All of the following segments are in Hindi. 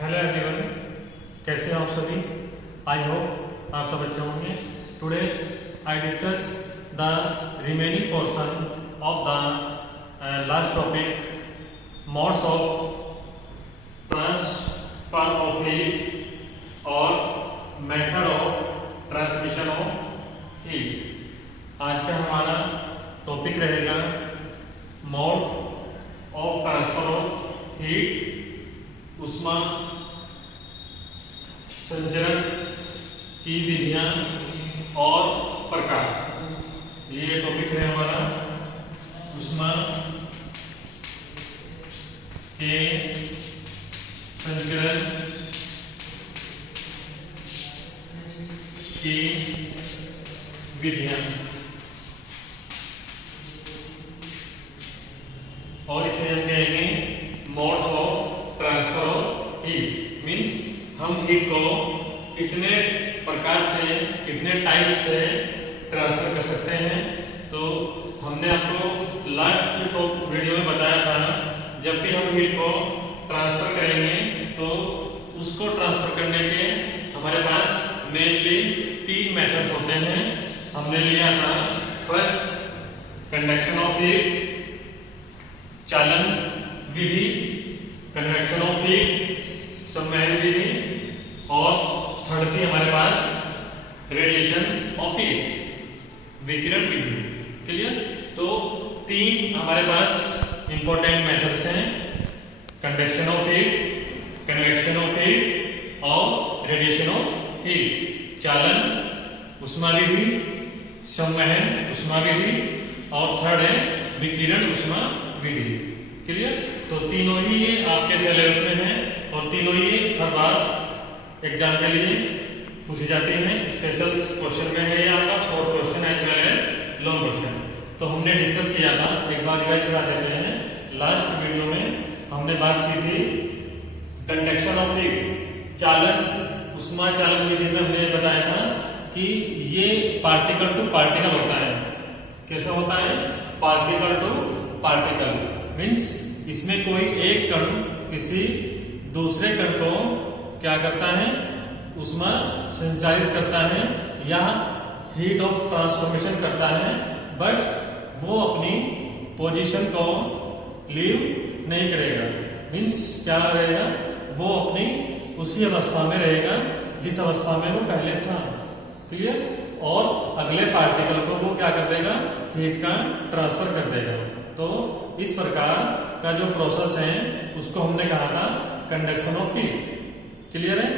हेलो एवरीवन, कैसे हैं आप सभी। आई होप आप सब अच्छे होंगे। Today I discuss the remaining portion of the last topic, modes of transfer of heat और method of transmission of heat. आज का हमारा टॉपिक रहेगा mode of transfer of heat, ऊष्मा संचरण की विधियां और प्रकार। ये टॉपिक है हमारा ऊष्मा के संचरण की विधियां, और इसे हम कहेंगे modes of transfer of heat. Means हम हीट को कितने प्रकार से, कितने टाइप से ट्रांसफर कर सकते हैं। तो हमने आपको लास्ट वीडियो में बताया था, जब भी हम हीट को ट्रांसफर करेंगे तो उसको ट्रांसफर करने के हमारे पास मेनली 3 मेथड्स होते हैं। हमने लिया था फर्स्ट कंडक्शन ऑफ हीट, चालन विधि, कन्वेक्शन ऑफ हीट, संवहन विधि, और थर्ड थी हमारे पास रेडिएशन ऑफ हीट, विकिरण विधि। क्लियर। तो 3 हमारे पास इंपॉर्टेंट मेथड्स हैं, conduction of heat, convection of heat और रेडिएशन ऑफ हीट। चालन ऊष्मा विधि, संवहन ऊष्मा विधि, और थर्ड है विकिरण ऊष्मा विधि। क्लियर। तो तीनों ही ये आपके सिलेबस में हैं और तीनों ही हर बार एग्जाम के लिए पूछी जाती हैं। स्पेशल क्वेश्चन में है ये आपका short question as well as long question. तो हमने डिस्कस किया था, एक बार रिवाइज करा देते हैं। लास्ट वीडियो में हमने बात की थी कंडक्शन ऑफ हीट, चालन ऊष्मा चालन विधि में हमने बताया था कि ये पार्टिकल टू पार्टिकल होता है। कैसा होता है? Particle to particle. मीन्स इसमें कोई एक कण किसी दूसरे कण को क्या करता है? ऊष्मा संचारित करता है या हीट ऑफ ट्रांसफॉर्मेशन करता है, बट वो अपनी पोजीशन को लीव नहीं करेगा। मीन्स क्या रहेगा? वो अपनी उसी अवस्था में रहेगा जिस अवस्था में वो पहले था। क्लियर। और अगले पार्टिकल को वो क्या कर देगा? हीट का ट्रांसफर कर देगा। तो इस प्रकार का जो प्रोसेस है उसको हमने कहा था कंडक्शन ऑफ हीट। क्लियर है।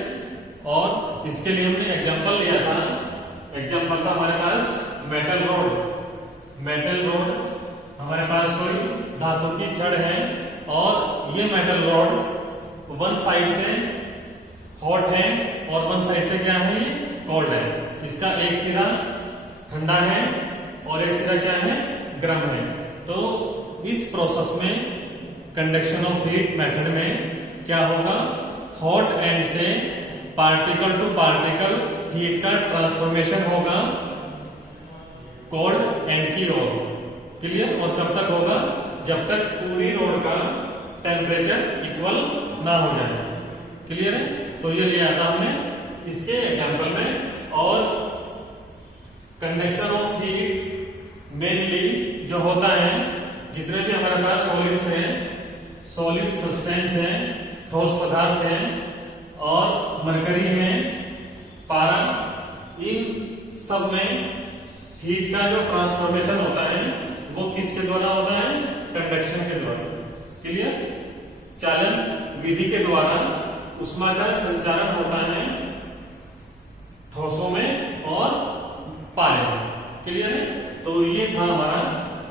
और इसके लिए हमने एग्जांपल लिया था। एग्जांपल था हमारे पास मेटल रोड। मेटल रोड हमारे पास कोई धातु की छड़ है और ये मेटल रोड वन साइड से हॉट है और वन साइड से क्या है? ये कोल्ड है। इसका एक सिरा ठंडा है और एक सिरा क्या है? गर्म है। तो इस प्रोसेस में कंडक्शन ऑफ हीट मेथड में क्या होगा? हॉट एंड से पार्टिकल टू पार्टिकल हीट का ट्रांसफॉर्मेशन होगा कोल्ड एंड की ओर। क्लियर। और कब तक होगा? जब तक पूरी रोड का टेम्परेचर इक्वल ना हो जाए। क्लियर है। तो ये लिया था हमने इसके एग्जांपल में। और कंडक्शन ऑफ हीट मेनली जो होता है, जितने भी हमारे पास सॉलिड्स हैं, सॉलिड सब्सटेंस है, ठोस पदार्थ है और मरकरी है, पारा, इन सब में हीट का जो ट्रांसफॉर्मेशन होता है वो किसके द्वारा होता है? कंडक्शन के द्वारा। क्लियर। चालन विधि के द्वारा ऊष्मा का संचारण होता है ठोसों में और पारे में। क्लियर है। तो ये था हमारा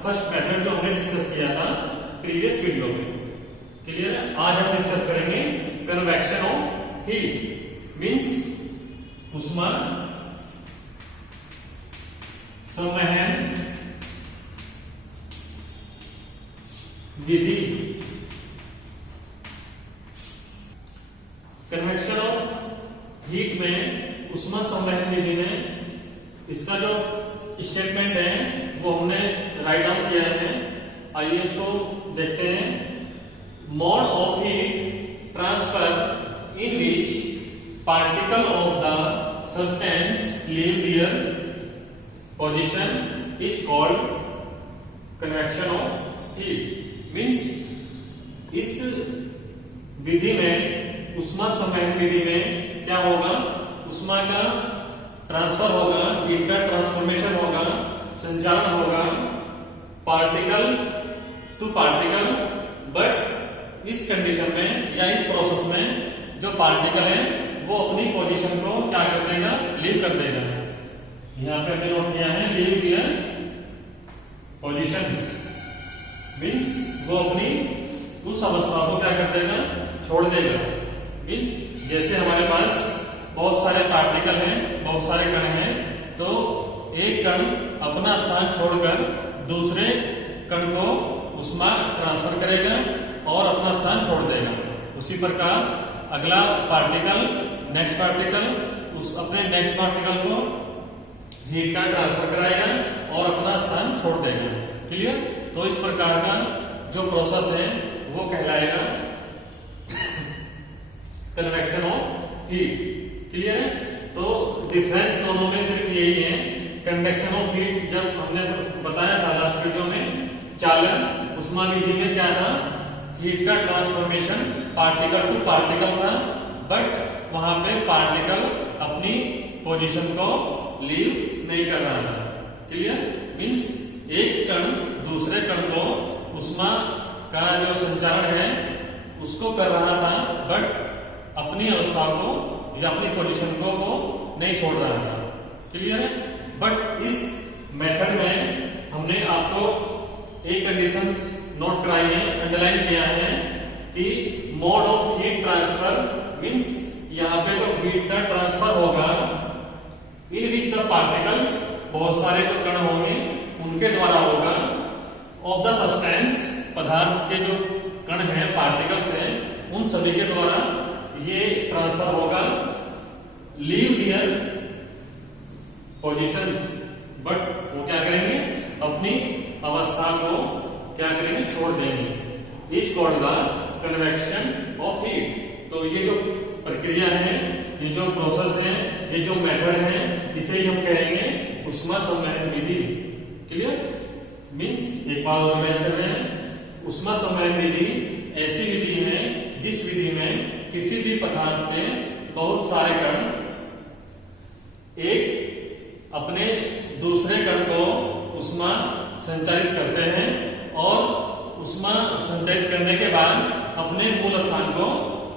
फर्स्ट मेथड जो हमने डिस्कस किया था प्रीवियस वीडियो में। क्लियर है। आज हम डिस्कस करेंगे कन्वेक्शन ऑफ हीट। मींस ऊष्मा संवहन विधि। कन्वेक्शन ऑफ हीट में, ऊष्मा संवहन विधि में इसका जो स्टेटमेंट है वो हमने राइट डाउन किया है। आइए इसको देखते हैं। Mode of heat transfer in particle of the substance leave their position is called convection of heat। Means इस विधि में, उष्मा संवहन विधि में क्या होगा, उष्मा का ट्रांसफर होगा, हीट का ट्रांसफॉर्मेशन होगा, संचालन होगा पार्टिकल टू पार्टिकल। बट इस कंडीशन में या इस प्रोसेस में जो पार्टिकल है वो अपनी पोजीशन को क्या कर देगा, लीव कर देगा। यहां पे हमने नोट किया है लीव देयर पोजीशंस, मींस वो अपनी उस अवस्था को क्या कर देगा, छोड़ देगा। मींस जैसे हमारे पास बहुत सारे पार्टिकल हैं, बहुत सारे कण हैं, तो एक कण अपना स्थान छोड़कर दूसरे कण को उष्मा ट्रांसफर करेगा और अपना स्थान छोड़ देगा। उसी प्रकार अगला पार्टिकल, नेक्स्ट पार्टिकल उस अपने नेक्स्ट पार्टिकल को हीट का ट्रांसफर कराएगा और अपना स्थान छोड़ देगा। क्लियर? तो इस प्रकार का जो प्रोसेस है वो कहलाएगा कन्वेक्शन ऑफ हीट। क्लियर है? तो डिफरेंस दोनों में सिर्फ यही है। कंडक्शन ऑफ हीट जब हमने बताया था लास्ट वीडियो में, चालन उष्मा विधि में क्या था, हीट का ट्रांसफॉर्मेशन पार्टिकल टू पार्टिकल था, बट वहां पे पार्टिकल अपनी पोजीशन को लीव नहीं कर रहा था। क्लियर? मींस एक कण दूसरे कण को उष्मा का जो संचारण है उसको कर रहा था, बट अपनी अवस्था को या अपनी पोजीशन को वो नहीं छोड़ रहा था। क्लियर है? बट इस मेथड में हमने आपको एक कंडीशन नोट कराई है, अंडरलाइन किया है कि mode of heat transfer means यहां पे जो हीट का ट्रांसफर होगा इन विच द पार्टिकल्स, बहुत सारे जो कण होंगे उनके द्वारा होगा, ऑफ द सब्सटेंस, पदार्थ के जो कण हैं, पार्टिकल्स हैं, उन सभी के द्वारा ये ट्रांसफर होगा लीव देयर पोजीशंस। बट वो क्या करेंगे, अपनी अवस्था को क्या करेंगे, छोड़ देंगे। Is called the convection of heat. तो ये जो प्रक्रिया है, ये जो प्रोसेस है, ये जो मेथड है, इसे ही हम कहेंगे उष्मा संवहन विधि। क्लियर? मींस एक बार और रिवाइज कर रहे हैं, उष्मा संवहन विधि ऐसी विधि है जिस विधि में किसी भी पदार्थ के बहुत सारे कण एक अपने दूसरे कण को उष्मा संचारित करते हैं और उष्मा संचारित करने के बाद अपने मूल स्थान को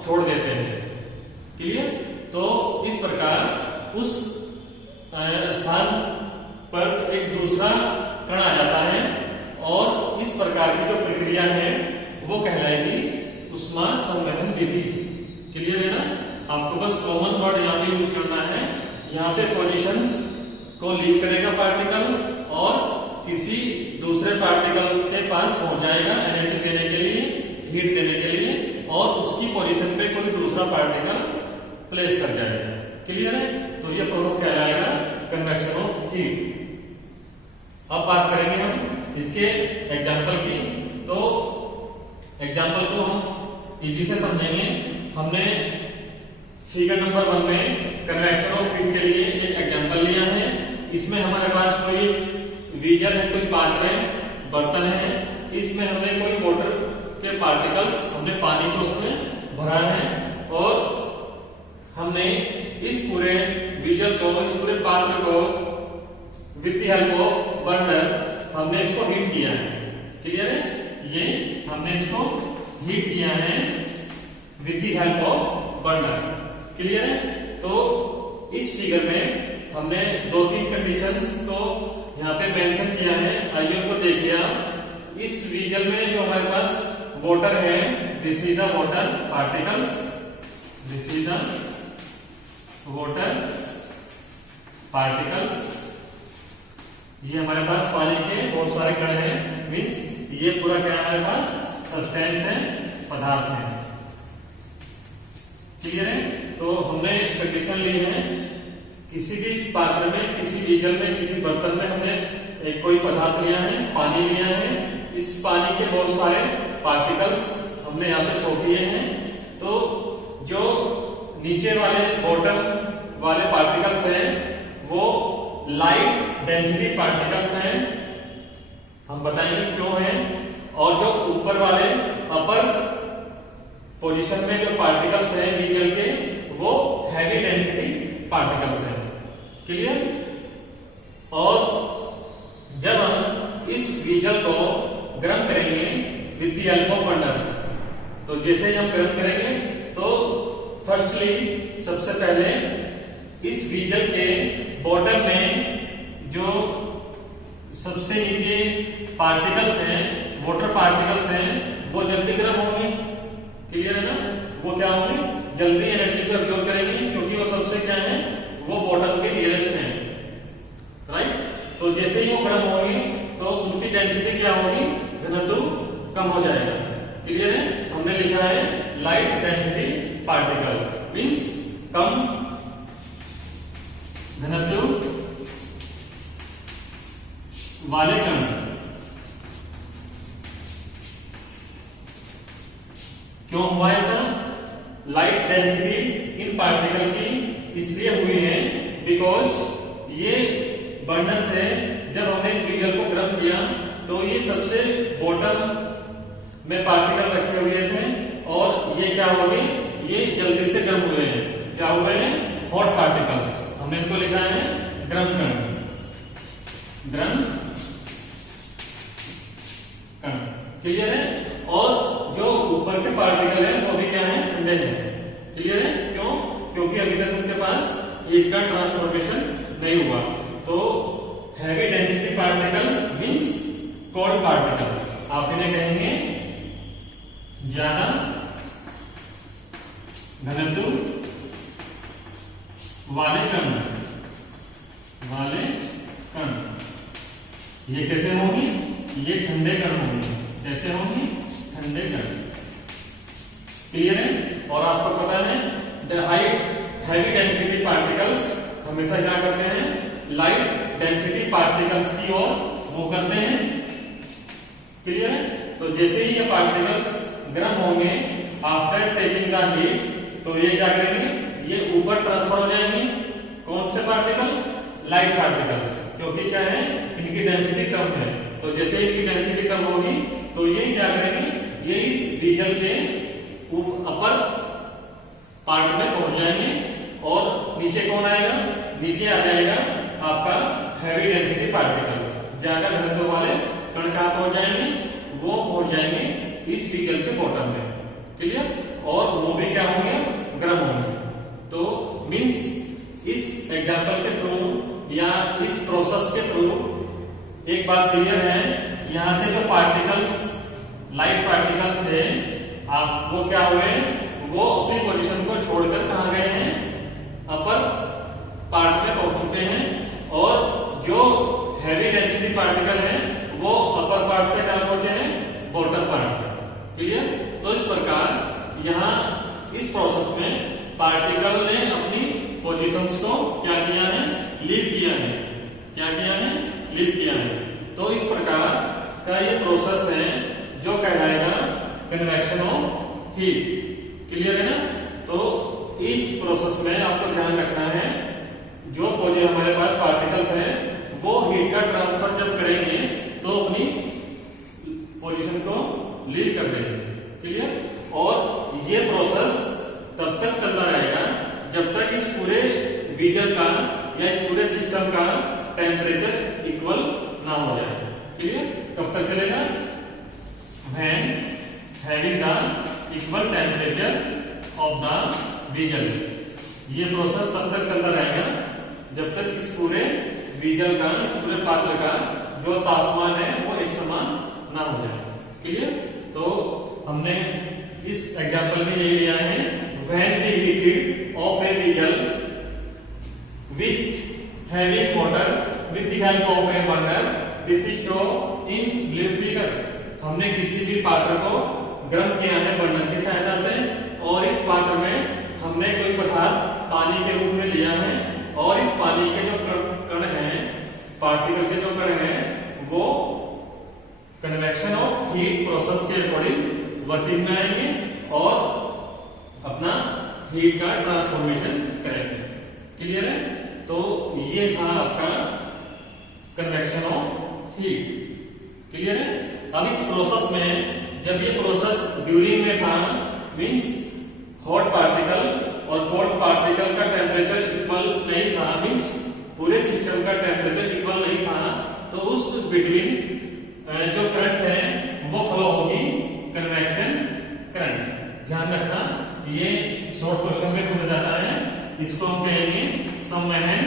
छोड़ देते हैं। क्लियर? तो इस प्रकार उस स्थान पर एक दूसरा कण आ जाता है और इस प्रकार की जो प्रक्रिया है वो कहलाएगी उष्मा संवहन विधि। क्लियर है ना? आपको बस कॉमन वर्ड यहाँ पे यूज करना है। यहाँ पे पोजीशंस को लीव करेगा पार्टिकल और किसी दूसरे पार्टिकल के पास पहुंच जाएगा एनर्जी देने के लिए, हीट देने के लिए, और उसकी पोजीशन पे कोई दूसरा पार्टिकल प्लेस कर जाएगा। क्लियर है? तो ये प्रोसेस कहलाएगा कन्वेक्शन ऑफ हीट। अब बात करेंगे हम इसके एग्जाम्पल की। तो एग्जाम्पल को हम इजी से समझेंगे। हमने फिगर नंबर 1 में कन्वेक्शन ऑफ हीट के लिए एक एग्जाम्पल लिया है। इसमें हमारे पास कोई वीजल है, कोई पात्र है, बर्तन है, इसमें हमने कोई वाटर के पार्टिकल्स, हमने पानी को उसमें भरा है और हमने इस पूरे वीजल को, इस पूरे पात्र को with the help of burner हमने इसको हीट किया है। क्लियर है? ये हमने इसको हीट किया है with the help of burner. Clear है? तो इस फिगर में हमने 2-3 कंडीशंस को यहाँ पे मेंशन किया है। आइए उनको देखिए आप। इस रीजन में जो हमारे पास वाटर है, this is the water particles, this is the water particles. ये हमारे पास पानी के बहुत सारे कण हैं, मींस ये पूरा क्या हमारे पास सब्सटेंस है, पदार्थ है। क्लियर है? तो हमने कंडीशन ली है, किसी भी पात्र में, किसी बीजल में, किसी बर्तन में हमने एक कोई पदार्थ लिया है, पानी लिया है। इस पानी के बहुत सारे पार्टिकल्स हमने यहाँ पे शो किए हैं। तो जो नीचे वाले बॉटम वाले पार्टिकल्स हैं वो लाइट डेंसिटी पार्टिकल्स हैं, हम बताएंगे क्यों हैं। और जो ऊपर वाले अपर पोजीशन में जो पार्टिकल्स हैं व्हीजल के वो हैवी डेंसिटी पार्टिकल्स हैं। क्लियर। और जब हम इस व्हीजल को गर्म करेंगे with the help of burner, तो जैसे ही हम गर्म करेंगे तो फर्स्टली सबसे पहले इस व्हीजल के बॉटम में जो सबसे नीचे पार्टिकल्स हैं, वाटर पार्टिकल्स हैं, वो जल्दी गर्म होंगे। क्लियर है ना। वो क्या होंगे, जल्दी एनर्जी को एब्जॉर्ब करेंगे क्योंकि वो सबसे क्या है, वो बॉटम के नियरेस्ट हैं, राइट। तो जैसे ही वो गर्म होंगे तो उनकी डेंसिटी क्या होगी, घनत्व कम हो जाएगा। क्लियर है। हमने लिखा है लाइट डेंसिटी पार्टिकल मींस कम घनत्व वाले कण। क्यों हुआ ऐसा, लाइट डेंसिटी इन पार्टिकल की इसलिए हुई है बिकॉज ये बर्नर से जब हमने इस व्हीजल को गर्म किया तो ये सबसे बॉटम में पार्टिकल रखे हुए थे और ये क्या हो गए, ये जल्दी से गर्म हुए हैं। क्या हुए हैं, हॉट पार्टिकल्स। हमने इनको लिखा है गर्म कण, गर्म कण। क्लियर है। और जो ऊपर के पार्टिकल हैं वो भी क्या है, ठंडे हैं। क्लियर है। क्यों, क्योंकि अभी तक उनके पास हीट का ट्रांसफॉर्मेशन नहीं हुआ। तो heavy density particles means cold particles, आप इन्हें कहेंगे ज्यादा घनत्व वाले कण, वाले कण। ये कैसे होंगे, ये ठंडे कण होंगे। कैसे होंगे, ठंडे कण। क्लियर है। और आपको पता है हैवी डेंसिटी पार्टिकल्स हमेशा क्या करते हैं, लाइट डेंसिटी पार्टिकल्स की ओर वो करते हैं। क्लियर है। तो जैसे ही ये पार्टिकल्स गर्म होंगे आफ्टर टेकिंग द हीट, तो ये क्या करेंगे, ये ऊपर ट्रांसफर हो जाएंगे। कौन से पार्टिकल, लाइट पार्टिकल्स, क्योंकि क्या है, इनकी डेंसिटी कम है। तो जैसे इनकी डेंसिटी कम होगी तो ये क्या करेंगे, ये इस व्हीजल के अपर पार्ट में पहुंच जाएंगे और नीचे कौन आएगा, नीचे आ जाएगा आपका हैवी डेंसिटी पार्टिकल। ज्यादा घनत्व वाले कण कहां पहुंच जाएंगे, वो पहुंच जाएंगे इस व्हीजल के बॉटम में। क्लियर। और वो भी क्या होंगे, गर्म होंगे। तो मींस इस एग्जांपल के थ्रू या इस प्रोसेस के थ्रू एक बात क्लियर है, यहां से जो पार्टिकल्स, लाइट पार्टिकल्स थे, आप वो क्या हुए, वो अपनी पोजीशन को छोड़कर कहां गए हैं, अपर पार्ट में पहुंच चुके हैं। और जो हैवी डेंसिटी पार्टिकल हैं वो अपर पार्ट से कहां पहुंचे हैं, बॉटम पार्ट में। क्लियर। तो इस प्रकार यहां इस प्रोसेस में पार्टिकल ने अपनी पोजीशंस को क्या किया है, लीव किया है। क्या किया है, लीव किया है। तो इस प्रकार का ये प्रोसेस है जो कहलाएगा कन्वेक्शन ऑफ हीट। क्लियर है ना। तो इस प्रोसेस में आपको ध्यान रखना है, जो हमारे पास पार्टिकल्स हैं वो हीट का ट्रांसफर जब करेंगे तो अपनी पोजीशन को लीव कर देंगे। क्लियर। और ये प्रोसेस तब तक चलता रहेगा जब तक इस पूरे व्हीजल का या इस पूरे सिस्टम का टेम्परेचर इक्वल ना हो जाए। क्लियर। कब तक चलेगा, when having the equal temperature of the vessel. ये प्रोसेस तब तक चलता रहेगा जब तक इस पूरे व्हीजल का, इस पूरे पात्र का जो तापमान है वो एक समान ना हो जाए। क्लियर। तो हमने इस एग्जांपल में ये लिया है, when we heated of a vessel with having water with the help of a burner, this is show in blue figure. हमने किसी भी पात्र को गर्म किया है बर्नर की सहायता से और इस पात्र में हमने कोई पदार्थ पानी के रूप में लिया है और इस पानी के जो कण हैं, पार्टिकल के जो कण हैं, वो कन्वेक्शन ऑफ हीट प्रोसेस के अकॉर्डिंग वर्किंग में आएंगे और अपना हीट का ट्रांसफॉर्मेशन करेंगे। क्लियर है? तो ये था आपका कन्वेक्शन ऑफ हीट। क्लियर है? अब इस प्रोसेस में जब ये प्रोसेस ड्यूरिंग में था, मींस हॉट पार्टिकल और कोल्ड पार्टिकल का टेम्परेचर इक्वल नहीं था, मींस पूरे सिस्टम का टेम्परेचर इक्वल नहीं था, तो उस बिटवीन जो करंट है वो फ्लो होगी कन्वेक्शन करंट। ध्यान रखना, ये शॉर्ट क्वेश्चन में पूछा जाता है। इसको हम कहेंगे संवहन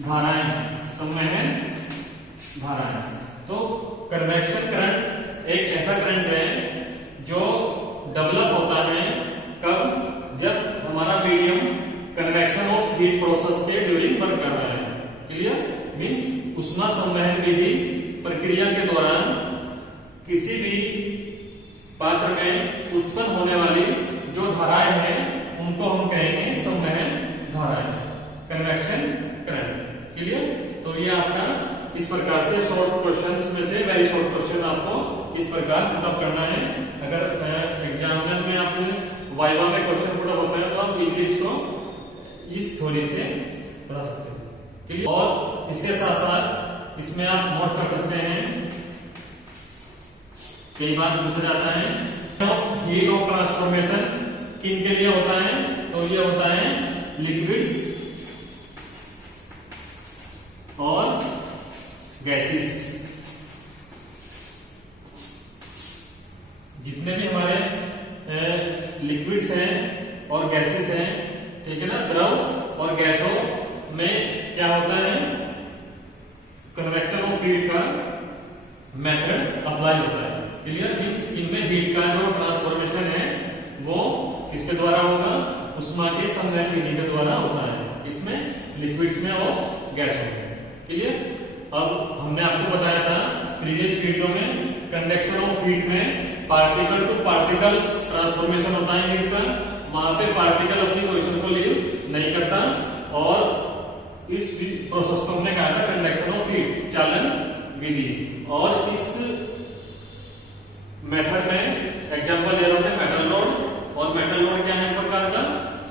धाराएं। संवहन धाराएं। तो कन्वेक्शन करंट एक ऐसा करंट है जो डेवलप होता है कब? जब हमारा medium convection of heat process के ड्यूरिंग वर्क कर रहा है। क्लियर? मींस ऊष्मा संवहन विधि प्रक्रिया के दौरान किसी भी पात्र में उत्पन्न होने वाली जो धाराएं हैं उनको हम कहेंगे संवहन धाराएं, कन्वेक्शन करंट। क्लियर? तो ये आपका इस प्रकार से शॉर्ट क्वेश्चंस में से वेरी शॉर्ट क्वेश्चन आपको इस प्रकार पुटअप करना है। अगर एग्जामिनर में आपने वाइवा में क्वेश्चन पुटअप होता है तो आप इजीली इसको इस थ्योरी से बता सकते हैं। क्लियर? और इसके साथ साथ इसमें आप नोट कर सकते हैं, कई बार पूछा जाता है हीट ऑफ ट्रांसफॉर्मेशन किन के लिए होता है? तो ये होता है लिक्विड्स और गैसेस। जितने भी हमारे लिक्विड्स हैं और गैसेस हैं, ठीक है ना, द्रव और गैसों में क्या होता है? कन्वेक्शन ऑफ हीट का मेथड अप्लाई होता है। क्लियर? मींस इनमें हीट का जो ट्रांसफॉर्मेशन है वो किसके द्वारा होगा? ऊष्मा के संवहन विधि के द्वारा होता है। इसमें लिक्विड्स में और गैसों में। क्लियर? अब हमने आपको बताया था प्रीवियस वीडियो में कंडक्शन ऑफ हीट में पार्टिकल टू पार्टिकल्स ट्रांसफॉर्मेशन होता है हीट का। वहां पे पार्टिकल अपनी पोजीशन को लीव नहीं करता और इस प्रोसेस को हमने कहा था कंडक्शन ऑफ हीट, चालन विधि। और इस मेथड में एग्जांपल ले रहे हैं मेटल रोड। और मेटल रोड क्या है? एक प्रकार का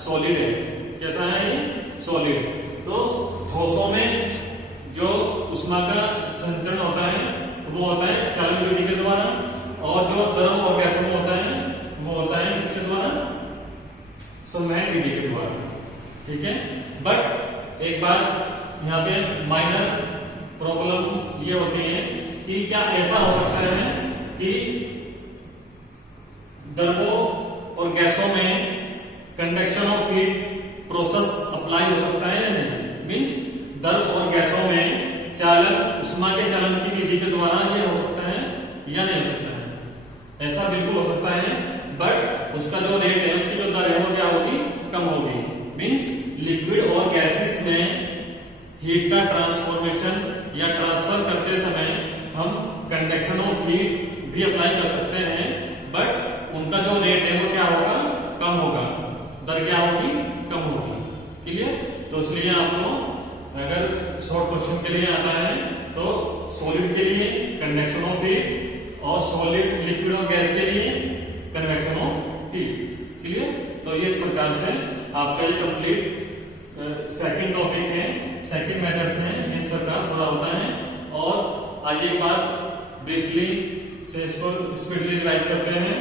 सॉलिड है। कैसा है ये? सॉलिड। तो ठोसों में जो ऊष्मा का संचरण होता है वो होता है चालन विधि के द्वारा, और जो द्रव और गैसों में होता है वो होता है किसके द्वारा? संवहन विधि के द्वारा। ठीक है? बट एक बात यहाँ पे माइनर प्रॉब्लम ये होती है कि क्या ऐसा हो सकता है कि द्रवों और गैसों में conduction of heat process apply हो सकता है या नहीं? मींस द्रव और गैसों में चालन, ऊष्मा के चलन की विधि के द्वारा ये हो सकता है या नहीं हो सकता है? ऐसा बिल्कुल हो सकता है, बट उसका जो रेट है, उसकी जो दर है वो क्या होगी? कम होगी। मींस लिक्विड और गैसेस में हीट का ट्रांसफॉर्मेशन या ट्रांसफर करते समय हम कंडक्शन ऑफ हीट भी अप्लाई कर सकते हैं, बट उनका जो रेट है वो क्या होगा? कम होगा। दर क्या होगी? कम होगी। क्लियर? तो इसलिए आपको अगर शॉर्ट क्वेश्चन के लिए आता है तो सॉलिड के लिए कंडक्शन ऑफ हीट और सॉलिड, लिक्विड और गैस के लिए कन्वेक्शन ऑफ हीट। क्लियर? तो ये इस प्रकार से आपका ये कंप्लीट सेकंड टॉपिक है, सेकंड मेथड्स हैं, इस प्रकार पूरा होता है। और आज एक बार ब्रीफली से इसको स्पीडली रिवाइज करते हैं।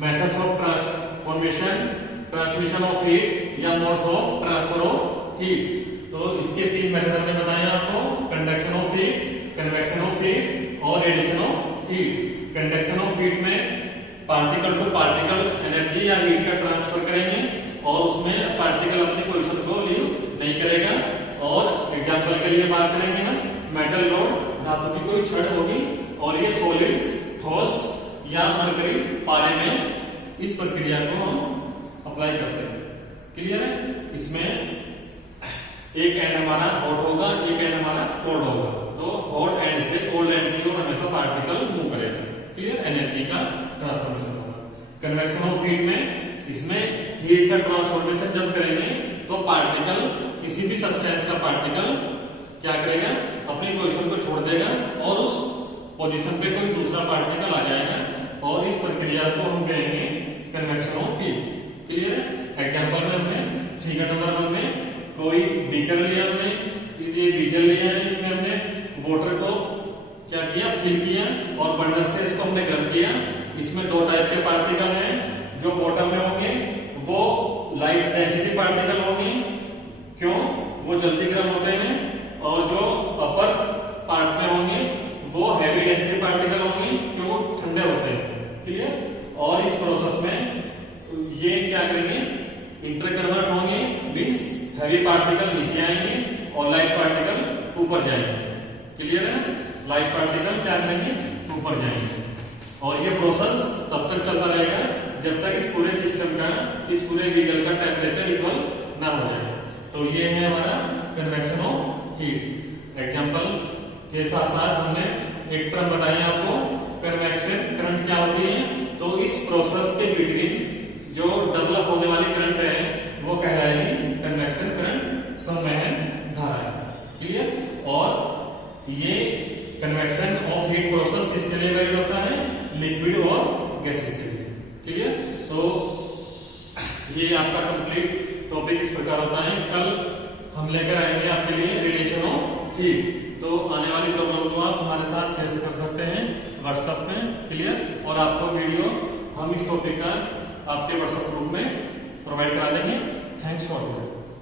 Methods of transformation, transmission of heat या modes of transfer of heat. तो इसके तीन मेथड हमने बताए आपको, conduction of heat, convection of heat और radiation of heat. Conduction of heat में पार्टिकल टू पार्टिकल एनर्जी या हीट का ट्रांसफर करेंगे और उसमें पार्टिकल अपनी पोजीशन को लीव नहीं करेगा। और एग्जांपल के लिए बात करेंगे हम मेटल रोड, धातु की कोई छड़ होगी और ये सॉलिड्स, ठोस या मरकरी पारे में इस प्रक्रिया को हम अप्लाई करते हैं। क्लियर है? इसमें एक एंड हमारा हॉट होगा, एक एंड हमारा कोल्ड होगा। तो हॉट एंड से कोल्ड एंड की ओर हमेशा पार्टिकल मूव करेगा। क्लियर? एनर्जी का ट्रांसफॉर्मेशन होगा। कन्वेक्शन ऑफ हीट में इसमें हीट का ट्रांसफॉर्मेशन जब करेंगे तो पार्टिकल, किसी भी सब्सटेंस का पार्टिकल क्या करेगा? अपनी पोजीशन को छोड़ देगा और उस पोजीशन पे कोई दूसरा पार्टिकल आ जाएगा और इस प्रक्रिया को हम कहेंगे लिया है, इसमें हमने वाटर को क्या किया, फिल किया और बंडल से इसको हमने गर्म किया। इसमें दो टाइप के पार्टिकल हैं, जो बॉटम में होंगे वो लाइट डेंसिटी पार्टिकल होंगे, क्यों, वो जल्दी गर्म होते हैं, और जो अपर पार्ट में होंगे वो हैवी डेंसिटी पार्टिकल होंगे, क्यों, ठंडे होते हैं। क्लियर। और इस प्रोसेस में ये क्या करेंगे, इंटरकन्वर्ट होंगे, मींस हैवी पार्टिकल नीचे आएंगे और लाइट पार्टिकल ऊपर जाएंगे। क्लियर है, लाइट पार्टिकल क्या करेंगे, ऊपर जाएंगे। और ये प्रोसेस तब तक चलता रहेगा जब तक इस पूरे सिस्टम का, इस पूरे वीजल का टेम्परेचर इक्वल ना हो जाए। तो ये है हमारा कन्वेक्शन ऑफ हीट। एग्जांपल के साथ साथ हमने एक टर्म बताई आपको, कन्वेक्शन करंट क्या होती है। तो इस प्रोसेस के बिटवीन जो डेवलप होने वाली करंट है वो कहलाएगी कन्वेक्शन करंट, संवहन धारा। क्लियर। और ये कन्वेक्शन ऑफ हीट प्रोसेस किसके लिए वैलिड होता है, लिक्विड और गैसेस के लिए। क्लियर। तो ये आपका कंप्लीट टॉपिक इस प्रकार होता है। कल हम लेकर आएंगे आपके लिए रेडिएशन ऑफ हीट। तो आने वाली प्रॉब्लम को आप हमारे साथ शेयर कर सकते हैं व्हाट्सएप में। क्लियर। और आपको वीडियो हम इस टॉपिक का आपके व्हाट्सएप ग्रुप में प्रोवाइड करा देंगे। Thanks for